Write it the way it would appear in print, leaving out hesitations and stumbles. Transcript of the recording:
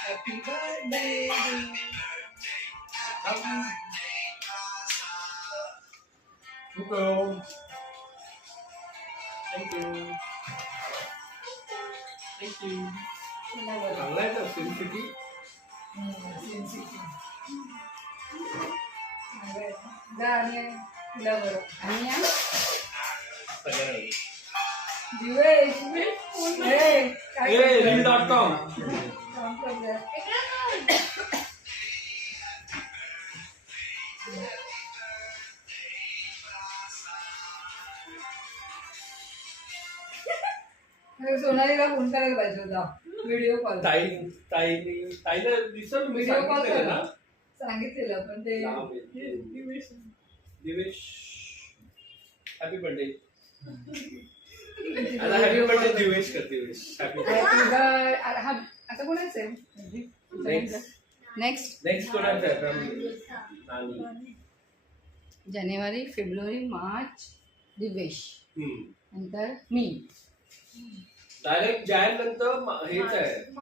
happy birthday thank you thank you चांगला आहे ना सिटी रील.com सोनालीला फोन करायला पाहिजे होता व्हिडिओ कॉल ताईला दिसल मी व्हिडिओ कॉल सांगितलेलं ना सांगितलेलं पण ते Divesh happy birthday happy birthday Divesh कर दिवेश हॅपी आता कोणाचं आहे नेक्स्ट कोणाचं आहे जानेवारी फेब्रुवारी मार्च दिवेश नंतर मी डायरेक्ट जायन नंतर हेच आहे